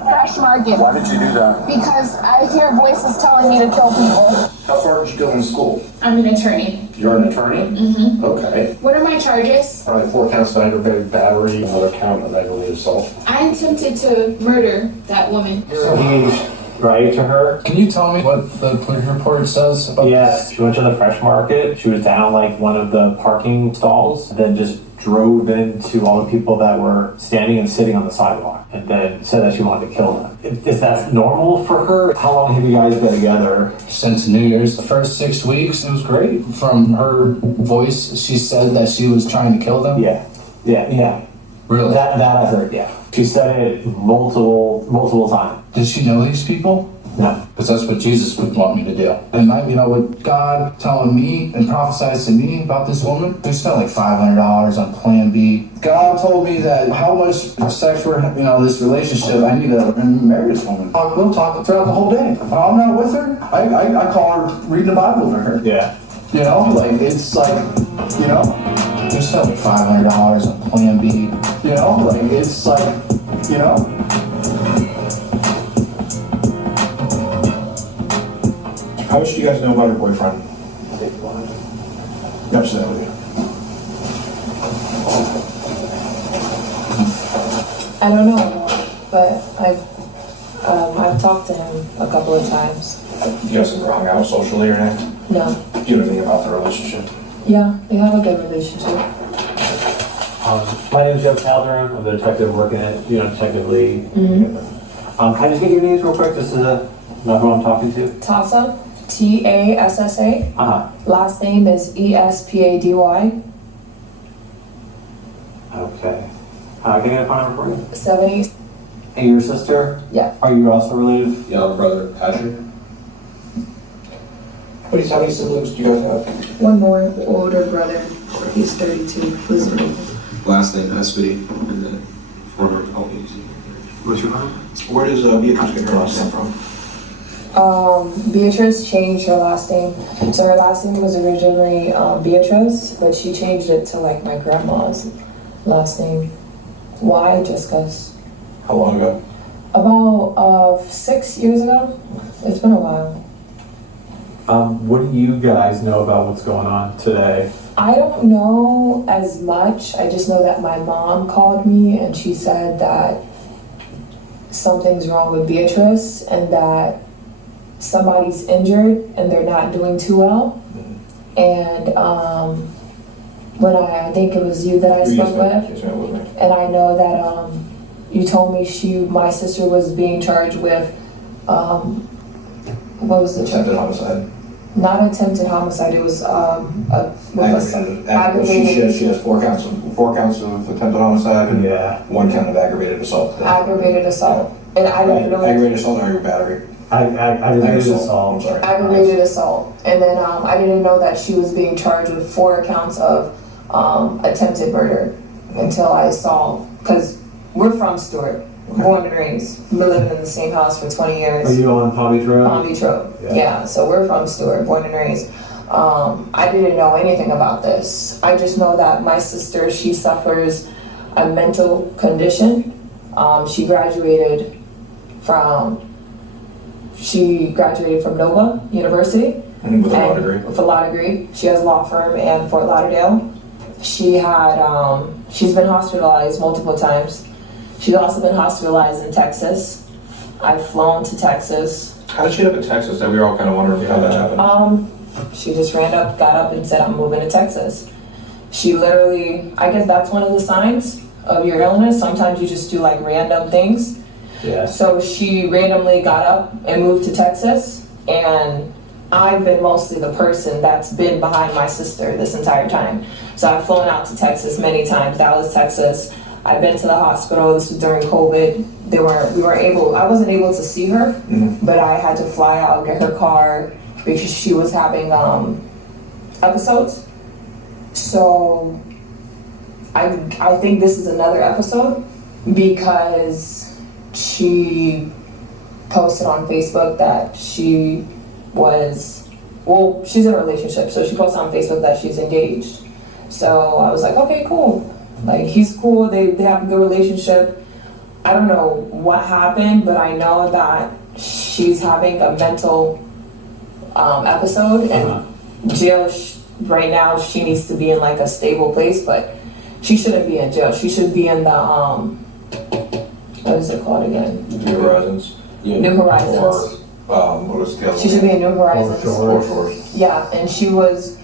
Fresh Market. Why did you do that? Because I hear voices telling me to kill people. How far did you go in school? I'm an attorney. You're an attorney? Mm-hmm. Okay. What are my charges? Probably 4 counts of aggravated battery, another count of aggravated assault. I attempted to murder that woman. He's right to her. Can you tell me what the police report says about Yes, she went to the Fresh Market. She was down like one of the parking stalls, then just drove into all the people that were standing and sitting on the sidewalk, and then said that she wanted to kill them. Is that normal for her? How long have you guys been together? since New Year's? The first 6 weeks, it was great. From her voice, she said that she was trying to kill them. Yeah. Really? That I heard, yeah. She said it multiple times. Did she know these people? No. Because that's what Jesus would want me to do. And with God telling me and prophesies to me about this woman, we spent like $500 on Plan B. God told me that how much sex we're, this relationship, I need to marry this woman. We'll talk throughout the whole day. When I'm not with her, I call her reading the Bible to her. Yeah. It's like, we spent like $500 on Plan B. It's like, How much do you guys know about her boyfriend? Yep, so that with you. I don't know, but I've talked to him a couple of times. You guys ever hung out socially or anything? No. Do you know anything about the relationship? Yeah, they have a good relationship. My name is Jeff Calderon. I'm the detective working at, Detective Lee. Mm-hmm. Can I just get your names real quick, just to know who I'm talking to? Tessa, Tassa. Last name is Espady. Okay. Can I get a phone number for you? 70. And your sister? Yeah. Are you also related? Yeah, I'm brother, Patrick. How many siblings do you guys have? One more older brother. He's 32. Who's married. Last name Espady, and then former LPs. What's your name? Where does Beatrice get her last name from? Beatrice changed her last name. So her last name was originally Beatrice, but she changed it to like my grandma's last name. Why? Just because. How long ago? About 6 years ago. It's been a while. What do you guys know about what's going on today? I don't know as much. I just know that my mom called me and she said that something's wrong with Beatrice and that somebody's injured and they're not doing too well. And when I think it was you that I spoke with, Yes, ma'am, it was me. and I know that you told me my sister was being charged with what was the charge? Attempted homicide. Not attempted homicide. It was aggravated. She has 4 counts of attempted homicide and Yeah. 1 count of aggravated assault. Aggravated assault. And I didn't know. Aggravated assault or aggravated battery? Aggravated I'm assault. sorry. Aggravated assault. And then I didn't know that she was being charged with 4 counts of attempted murder until I saw, because we're from Stewart, born and raised. We've been living in the same house for 20 years. Are you on Palm Beach Road? Palm Beach Road. Yeah. Yeah, so we're from Stewart, born and raised. I didn't know anything about this. I just know that my sister, she suffers a mental condition. She graduated from Nova University. With a law degree. With a law degree. She has a law firm in Fort Lauderdale. She's been hospitalized multiple times. She's also been hospitalized in Texas. I've flown to Texas. How did she end up in Texas? That we were all kind of wondering how that happened. She just got up and said, I'm moving to Texas. She literally, I guess that's one of the signs of your illness. Sometimes you just do like random things. Yeah. So she randomly got up and moved to Texas, and I've been mostly the person that's been behind my sister this entire time. So I've flown out to Texas many times, Dallas, Texas. I've been to the hospital. This was during COVID. I wasn't able to see her, but I had to fly out, get her car, because she was having episodes. So I think this is another episode, because she posted on Facebook that she's in a relationship, so she posted on Facebook that she's engaged. So I was like, okay, cool. Like, he's cool, they have a good relationship. I don't know what happened, but I know that she's having a mental episode, and jail right now she needs to be in like a stable place, but she shouldn't be in jail. She should be in the what is it called again? New Horizons. Yeah. New Horizons. Or, what was the other She should be in New Horizons. Or Shores. Yeah, and she was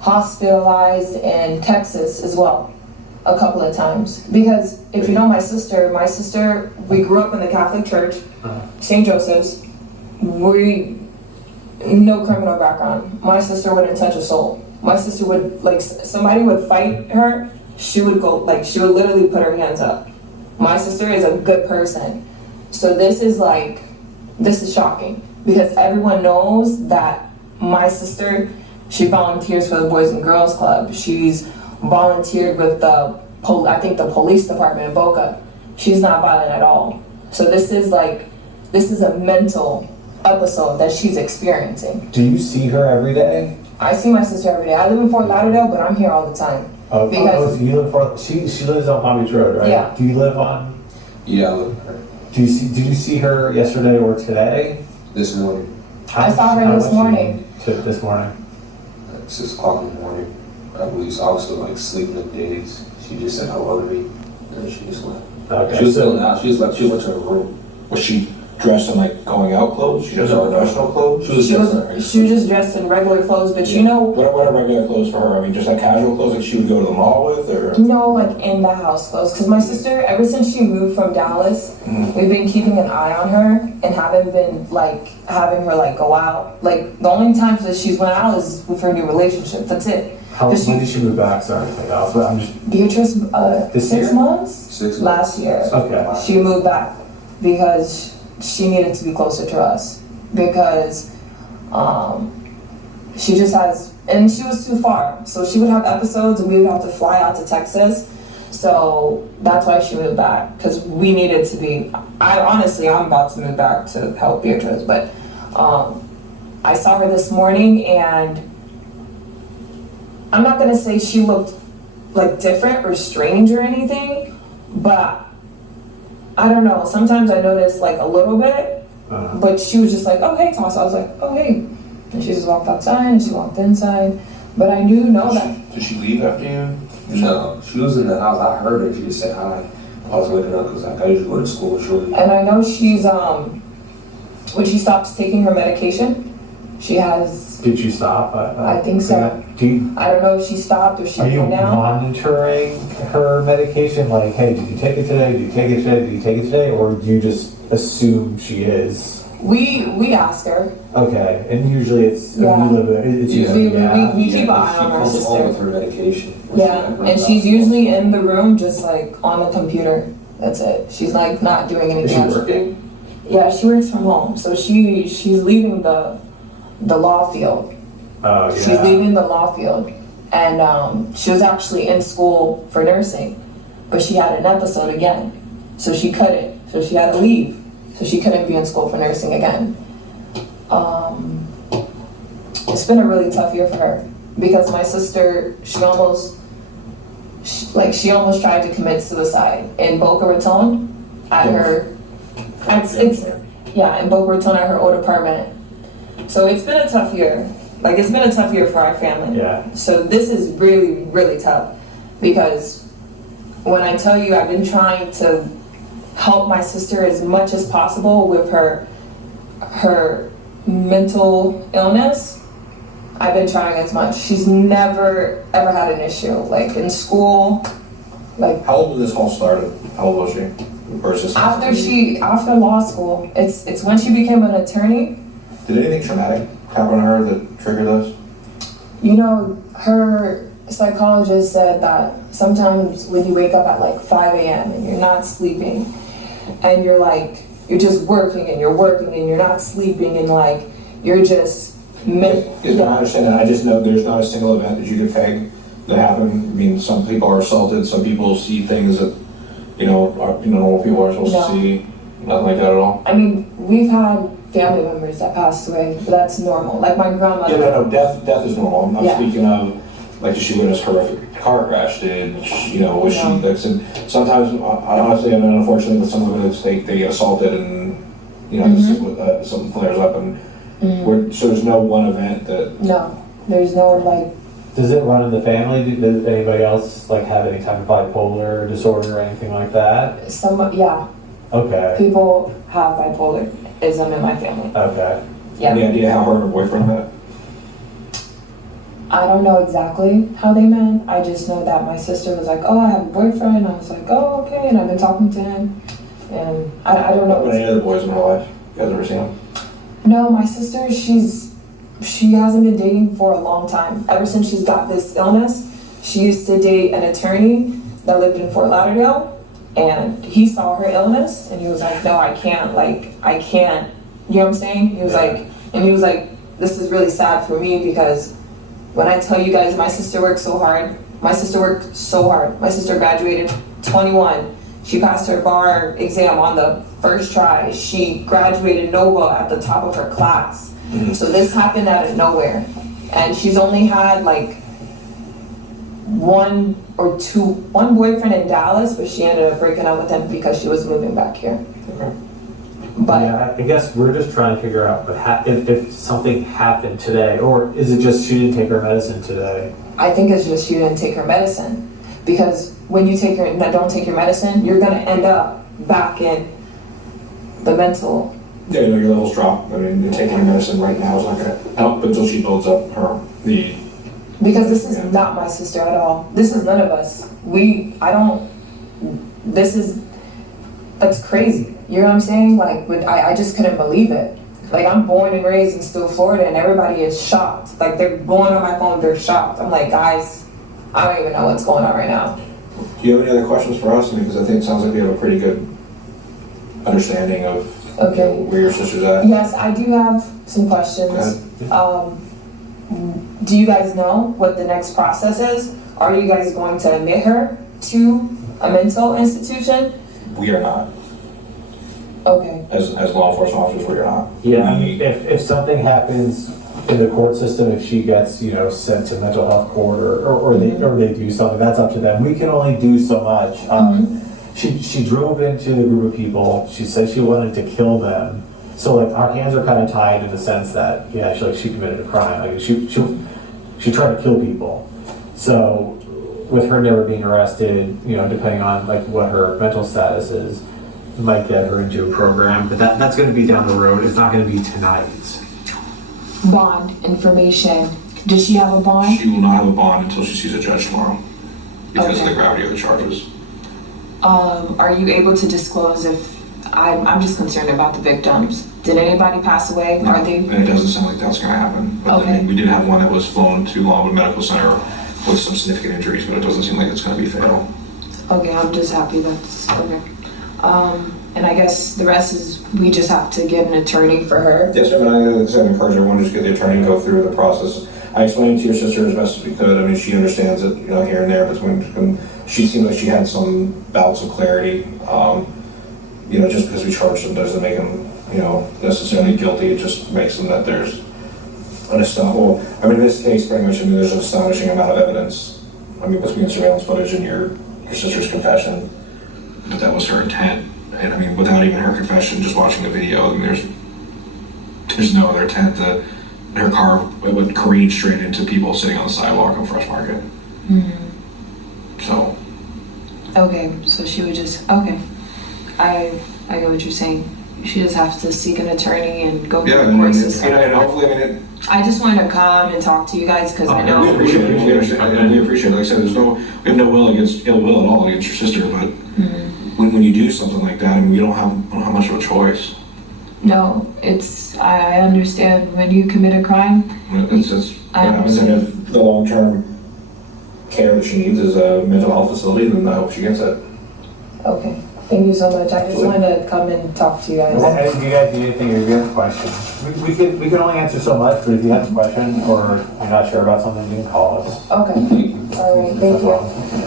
hospitalized in Texas as well a couple of times. Because if you know my sister, we grew up in the Catholic Church, St. Joseph's. No criminal background. My sister wouldn't touch a soul. My sister would, like, somebody would fight her, she would go, like, she would literally put her hands up. My sister is a good person. So this is shocking. Because everyone knows that my sister, she volunteers for the Boys and Girls Club. She's volunteered with the police department in Boca. She's not violent at all. So this is a mental episode that she's experiencing. Do you see her every day? I see my sister every day. I live in Fort Lauderdale, but I'm here all the time. So you live she lives on Palm Beach Road, right? Yeah. Do you live on? Yeah, I live with her. Did you see her yesterday or today? This morning, I saw her this morning. This morning. at 6 o'clock in the morning. I believe so. I was still like sleeping in days. She just said hello to me, and then she just left. Okay. She was still out. She went to her room. Was she dressed in like going out clothes? She doesn't have professional clothes? She was She dressed in was just dressed in regular clothes, but you know, What are regular clothes for her? I mean, just like casual clothes that she would go to the mall with, or? no, like in the house clothes. Because my sister, ever since she moved from Dallas, we've been keeping an eye on her and haven't been like having her like go out. Like the only times that she's went out is with her new relationship. That's it. When did she move back? Sorry, I'm just. Beatrice, This 6 year? months? 6 months. Last year. Okay. She moved back because she needed to be closer to us because she just has, and she was too far. So she would have episodes and we would have to fly out to Texas. So that's why she moved back, because we needed to be, I'm about to move back to help Beatrice, but I saw her this morning and I'm not gonna say she looked like different or strange or anything, but I don't know. Sometimes I notice like a little bit, but she was just like, "Oh hey, Tessa." I was like, "Oh hey," and she just walked outside and she walked inside. But I do know that. Did she leave after you? No, she was in the house. I heard her. She just said hi. I was waking up because like, I usually go to school. And I know she's when she stops taking her medication, she has. Did you stop? I think so. I don't know if she stopped or she Are you came down. monitoring her medication? Like, hey, did you take it today? Did you take it today? Did you take it today? Or do you just assume she is? We ask her. Okay, and usually it's Yeah. you live there. It's Yeah. usually We keep an eye on our She comes home with sister. her medication. Yeah, and she's usually in the room just like on the computer. That's it. She's like not doing Is anything she else. working? Yeah, she works from home, so she's leaving the law field. Oh yeah. She's leaving the law field, and she was actually in school for nursing, but she had an episode again, so she couldn't. So she had to leave, so she couldn't be in school for nursing again. It's been a really tough year for her because my sister, she almost tried to commit suicide in Boca Raton at her. In Boca Raton at her old apartment. So it's been a tough year. Like, it's been a tough year for our family. Yeah. So this is really, really tough because when I tell you I've been trying to help my sister as much as possible with her mental illness, I've been trying as much. She's never, ever had an issue. Like, in school, like... How old did this all started? How old was she? Versus After law school. It's when she became an attorney. Did anything traumatic happen to her that triggered this? You know, her psychologist said that sometimes when you wake up at like 5 a.m. and you're not sleeping and you're just working and you're not sleeping and like you're just Yes, I understand that. I just know there's not a single event that you could peg that happened. I mean, some people are assaulted, some people see things that, normal people are supposed No. to see. Nothing like that at all. I mean, we've had family members that passed away, but that's normal. Like my grandmother. Yeah, no, death is normal. I'm Yeah. speaking of, like, did she witness horrific car crash? Was she, like, sometimes, I honestly, and unfortunately, with some of it, they get assaulted and, something flares up and, so there's no one event that. No, there's no like. Does it run in the family? Does anybody else like have any type of bipolar disorder or anything like that? Yeah. Okay. People have bipolarism in my family. Okay. Yeah. Any idea how her and her boyfriend met? I don't know exactly how they met. I just know that my sister was like, "Oh, I have a boyfriend." I was like, "Oh, okay," and I've been talking to him, and I don't know. What any other boys in her life? You guys ever seen them? No, my sister, she hasn't been dating for a long time. Ever since she's got this illness, she used to date an attorney that lived in Fort Lauderdale, and he saw her illness, and he was like, "No, I can't. I can't." You know what I'm saying? He was like, "This is really sad for me because when I tell you guys, my sister worked so hard. My sister worked so hard. My sister graduated 21. She passed her bar exam on the first try. She graduated Nova at the top of her class. So this happened out of nowhere. And she's only had like one boyfriend in Dallas, but she ended up breaking up with him because she was moving back here. Okay. But yeah, I guess we're just trying to figure out if something happened today, or is it just she didn't take her medicine today? I think it's just she didn't take her medicine. Because when you don't take your medicine, you're gonna end up back in the mental. Yeah, your levels drop. I mean, taking your medicine right now is not going to help until she builds up Because this is not my sister at all. This is none of us. That's crazy. You know what I'm saying? Like, I just couldn't believe it. Like, I'm born and raised in still Florida, and everybody is shocked. Like, they're blowing up my phone, they're shocked. I'm like, guys, I don't even know what's going on right now. Do you have any other questions for us? Because I think it sounds like we have a pretty good understanding of where your sister's at. Yes, I do have some questions. Do you guys know what the next process is? Are you guys going to admit her to a mental institution? We are not. Okay. As law enforcement officers, we are not. Yeah, if something happens in the court system, if she gets, sent to mental health court or they do something, that's up to them. We can only do so much. She drove into a group of people. She said she wanted to kill them. So like our hands are kind of tied in the sense that she committed a crime. Like she tried to kill people. So with her never being arrested, depending on like what her mental status is, might get her into a program. But that's going to be down the road. It's not going to be tonight. Bond information. Does she have a bond? She will not have a bond until she sees a judge tomorrow because of the gravity of the charges. Are you able to disclose if I'm just concerned about the victims? Did anybody pass away? No, and it doesn't sound like that's going to happen. But Okay. we did have one that was flown to Longwood Medical Center with some significant injuries, but it doesn't seem like it's going to be fatal. Okay, I'm just happy that's okay. And I guess the rest is we just have to get an attorney for her. Yes, I mean, I encourage everyone to just get the attorney and go through the process. I explained to your sister as best as we could. I mean, she understands it, here and there between. She seemed like she had some bouts of clarity. Just because we charge them doesn't make them, necessarily guilty. It just makes them that there's in this case, pretty much, there's an astonishing amount of evidence. Between surveillance footage and your sister's confession, that was her intent. And without even her confession, just watching the video, there's no other intent that her car would careen straight into people sitting on the sidewalk on Fresh Market. So. Okay, so she would just I get what you're saying. She just has to seek an attorney and go through the court system. And hopefully, I just wanted to come and talk to you guys because I know. We appreciate it. We understand, and we appreciate it. Like I said, we have no ill will at all against your sister, but when you do something like that, we don't have much of a choice. No, I understand when you commit a crime. If the long-term care that she needs is a mental health facility, then I hope she gets it. Okay. Thank you so much. I just wanted to come and talk to you guys. And if you guys need anything or you have a question, we can only answer so much, but if you have a question or you're not sure about something, you can call us. Okay. All right. Thank you.